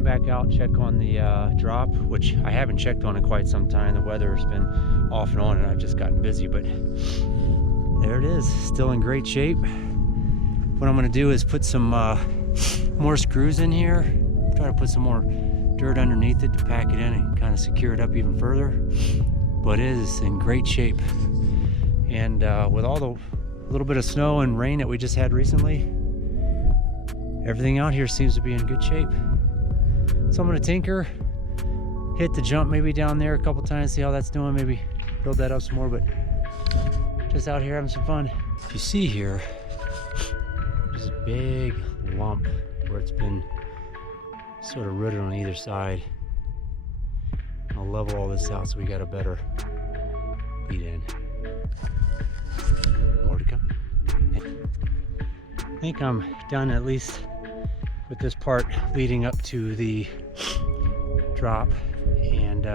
came back out, check on the drop, which I haven't checked on in quite some time. The weather's been off and on and I've just gotten busy, but there it is, still in great shape. What I'm gonna do is put some more screws in here, try to put some more dirt underneath it to pack it in and kind of secure it up even further. But it is in great shape. And with all the little bit of snow and rain that we just had recently, everything out here seems to be in good shape. So I'm gonna tinker, hit the jump maybe down there a couple times, see how that's doing, maybe build that up some more, but just out here having some fun. If you see here, there's a big lump where it's been sort of rooted on either side. I'll level all this out so we got a better lead in. More to come. I think I'm done at least with this part leading up to the drop. And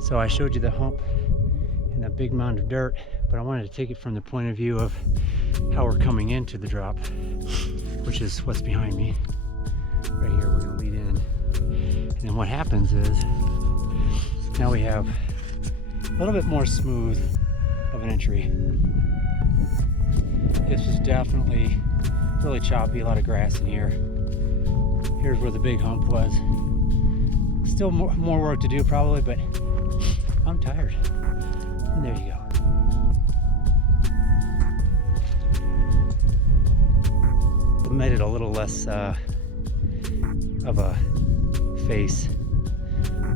so I showed you the hump and that big mound of dirt, but I wanted to take it from the point of view of how we're coming into the drop, which is what's behind me. Right here, we're gonna lead in. And then what happens is, now we have a little bit more smooth of an entry. This was definitely really choppy, a lot of grass in here. Here's where the big hump was. Still more work to do probably, but I'm tired. And there you go. Made it a little less of a face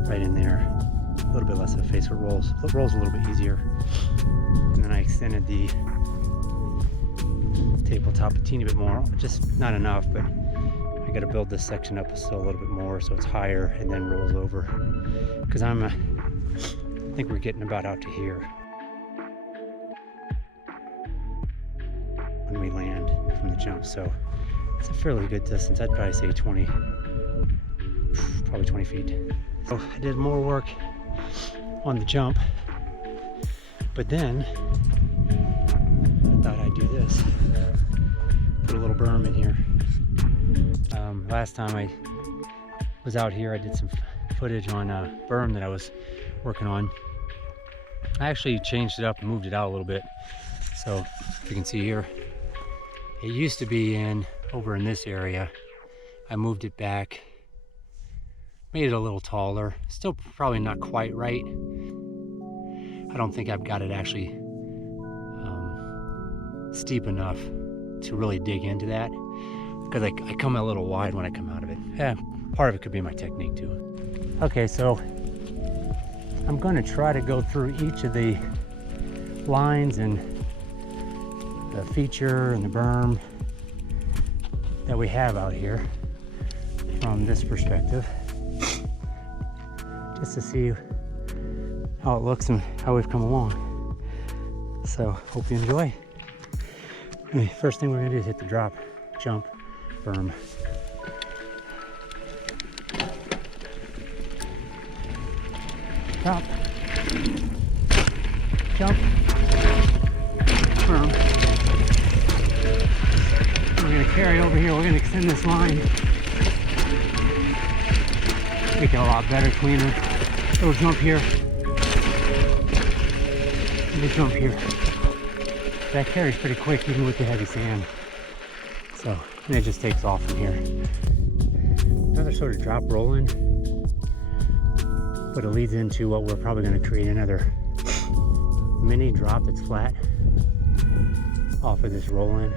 right in there. A little bit less of a face, so it rolls a little bit easier. And then I extended the tabletop a teeny bit more, just not enough, but I got to build this section up still a little bit more so it's higher and then rolls over. Because I think we're getting about out to here when we land from the jump. So it's a fairly good distance. I'd probably say 20 feet. So I did more work on the jump, but then I thought I'd do this. Put a little berm in here. Last time I was out here, I did some footage on a berm that I was working on. I actually changed it up and moved it out a little bit. So if you can see here, it used to be over in this area. I moved it back, made it a little taller. Still probably not quite right. I don't think I've got it actually steep enough to really dig into that, because I come a little wide when I come out of it. Yeah, part of it could be my technique too. Okay, so I'm going to try to go through each of the lines and the feature and the berm that we have out here from this perspective, just to see how it looks and how we've come along. So hope you enjoy. Okay, first thing we're gonna do is hit the drop, jump, berm. Drop, jump, berm. We're gonna carry over here, we're gonna extend this line. Make it a lot better, cleaner. Little jump here. And a jump here. That carries pretty quick even with the heavy sand. So, and it just takes off from here. Another sort of drop rolling, but it leads into what we're probably gonna create, another mini drop that's flat off of this roll-in,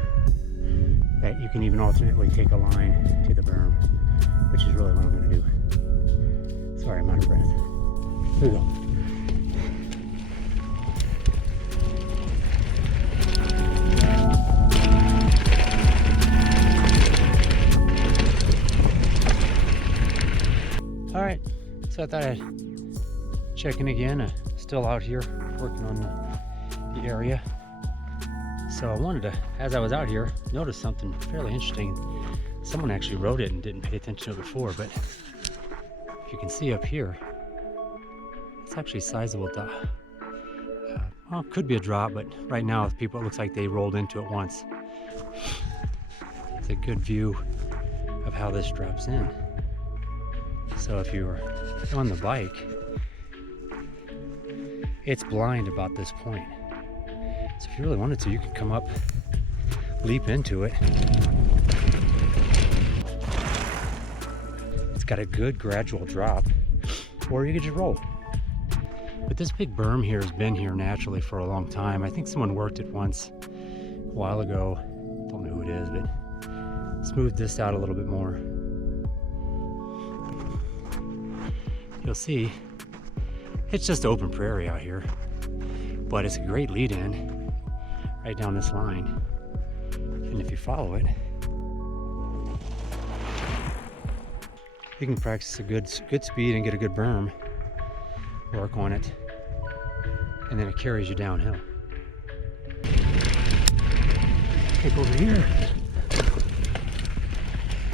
that you can even alternately take a line to the berm, which is really what I'm gonna do. Sorry, I'm out of breath. Here we go. All right, so I thought I'd check in again. Still out here working on the area. So I wanted to, as I was out here, notice something fairly interesting. Someone actually wrote it and didn't pay attention to it before, but if you can see up here, it's actually sizable. Well, it could be a drop, but right now with people, it looks like they rolled into it once. It's a good view of how this drops in. So if you were on the bike, it's blind about this point. So if you really wanted to, you could come up, leap into it. It's got a good gradual drop, or you could just roll. But this big berm here has been here naturally for a long time. I think someone worked it once a while ago. Don't know who it is, but smoothed this out a little bit more. You'll see it's just open prairie out here, but it's a great lead in right down this line. And if you follow it, you can practice a good speed and get a good berm, work on it, and then it carries you downhill. Take over here.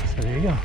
So there you go.